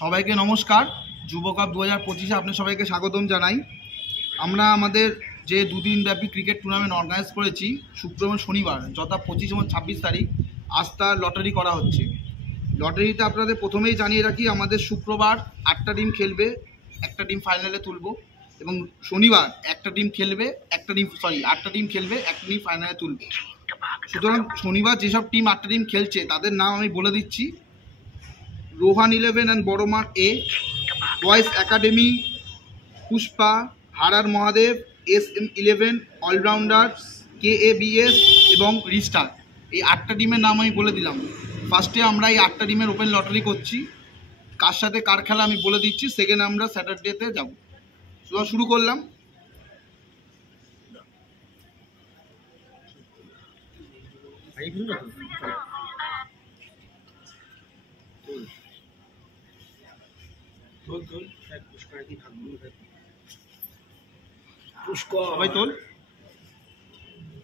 সবাইকে নমস্কার। যুব কাপ 2025 আপনাদের সবাইকে স্বাগতম জানাই। আমরা আমাদের যে দুদিন ব্যাপী ক্রিকেট টুর্নামেন্ট অর্গানাইজ করেছি শুক্র এবং শনিবার, যথা 25 এবং 26 তারিখ, আজ তার লটারি করা হচ্ছে। লটারিতে আপনাদের প্রথমেই জানিয়ে রাখি, আমাদের শুক্রবার 8টা টিম খেলবে, একটা টিম ফাইনালে তুলব, এবং শনিবার 8টা টিম খেলবে, 8টা টিম খেলবে, একটা টিম ফাইনালে তুলব। সুতরাং শনিবার যেসব টিম 8টা টিম খেলছে তাদের নাম আমি বলে দিচ্ছি: রোহান 11 অ্যান্ড বড়মার এ, বয়েজ একাডেমি, পুষ্পা, হারার মহাদেব, SM11, অলরাউন্ডার, KABS এবং রিস্টার। এই 8টা টিমের নাম আমি বলে দিলাম। ফার্স্টে আমরা এই 8টা টিমের ওপেন লটারি করছি। কার সাথে কার খেলা আমি বলে দিচ্ছি। সেকেন্ড আমরা স্যাটারডেতে যাব। শুরু করলাম। সবাই তোল।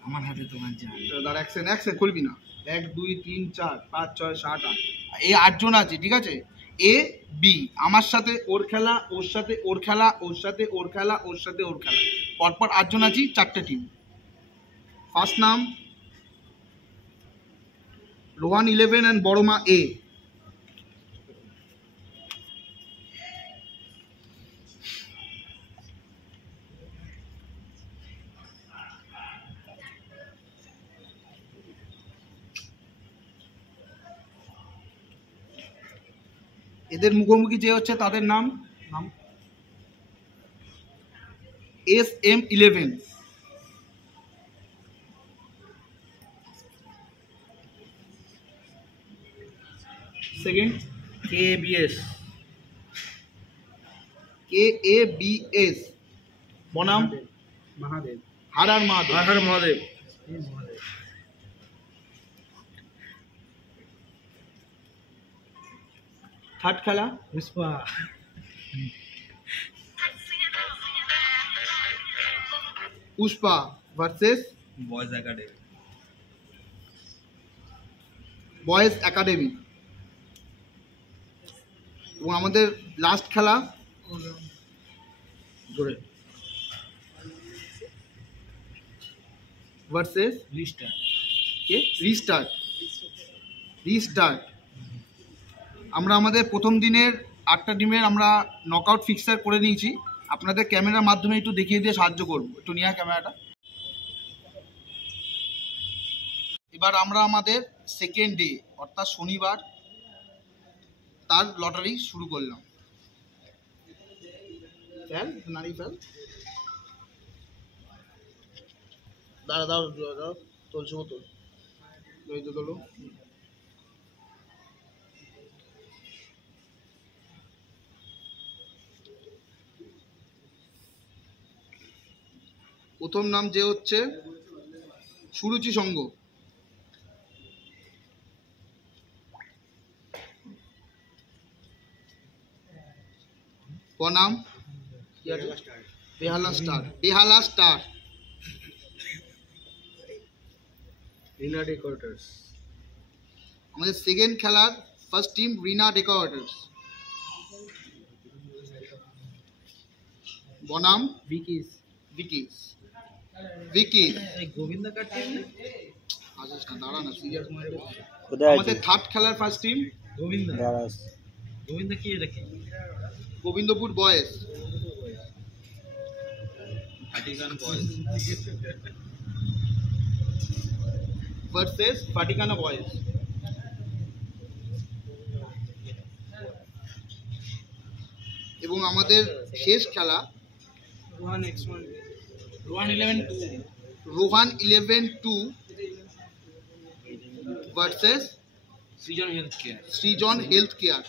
আমার হাতে তোমার জান দাঁড়া, অ্যাকশন খুলবি না। 1 2 3 4 5 6 7 8, এই 8 জন আছে, ঠিক আছে? A B, আমার সাথে ওর খেলা, ওর সাথে ওর খেলা, ওর সাথে ওর খেলা, ওর সাথে ওর খেলা, পরপর 8 জন আছি, 4টে টিম। ফার্স্ট নাম রোহান 11 অ্যান্ড বড়মা A। এদের মুখোমুখি যে হচ্ছে তাদের নাম SM11। সেকেন্ড KABS বনাম মহাদেব হারার মহাদেব। থার্ড খেলা পুষ্পা ভার্সেস বয়েজ একাডেমি। এবং আমাদের লাস্ট খেলা ভার্সেস রিস্টার্ট। আমরা আমাদের প্রথম দিনের 8টা টিমের আমরা নকআউট ফিক্সার করে নিয়েছি। আপনাদের ক্যামেরার মাধ্যমে একটু দেখিয়ে দিয়ে সাহায্য করব। একটু নিয়ে ক্যামেরাটা। এবার আমরা আমাদের সেকেন্ড ডে অর্থাৎ শনিবার তার লটারি শুরু করলাম। দাঁড়াও তোলছো তোলো। প্রথম নাম যে হচ্ছে সুরুচি সংঘ। বনাম বেহালা স্টার। রিনা ডেকোরেটরস। আমাদের সেকেন্ড খেলার ফার্স্ট টিম রিনা ডেকোরেটরস বনাম ভিকিস। গোবিন্দা কার টিম না? আচ্ছা দাঁড়া না, সিরিয়াস মাইন্ড। আমাদের থার্ড খেলার ফার্স্ট টিম গোবিন্দা কি রেখে গোবিন্দপুর বয়েজ ভার্সেস ফাটিকানা বয়েজ। এবং আমাদের শেষ খেলা রোহান 11-2 ভার্সেস সৃজন হেলথ কেয়ার।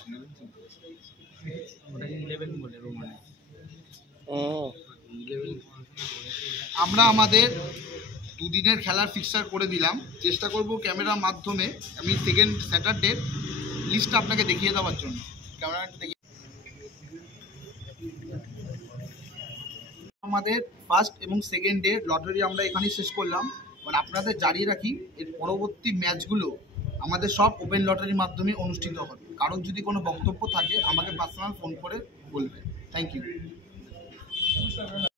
আমরা আমাদের দুদিনের খেলার ফিক্সার করে দিলাম। চেষ্টা করব ক্যামেরার মাধ্যমে আমি সেকেন্ড স্যাটারডের লিস্টটা আপনাকে দেখিয়ে দেওয়ার জন্য। ক্যামেরাটা দেখিয়ে আমাদের ফার্স্ট এবং সেকেন্ড ডে লটারি আমরা এখানেই শেষ করলাম। মানে আপনাদের জানিয়ে রাখি, এর পরবর্তী ম্যাচগুলো আমাদের সব ওপেন লটারির মাধ্যমে অনুষ্ঠিত হবে। কারোর যদি কোনো বক্তব্য থাকে আমাকে পার্সোনাল ফোন করে বলবে। Thank you.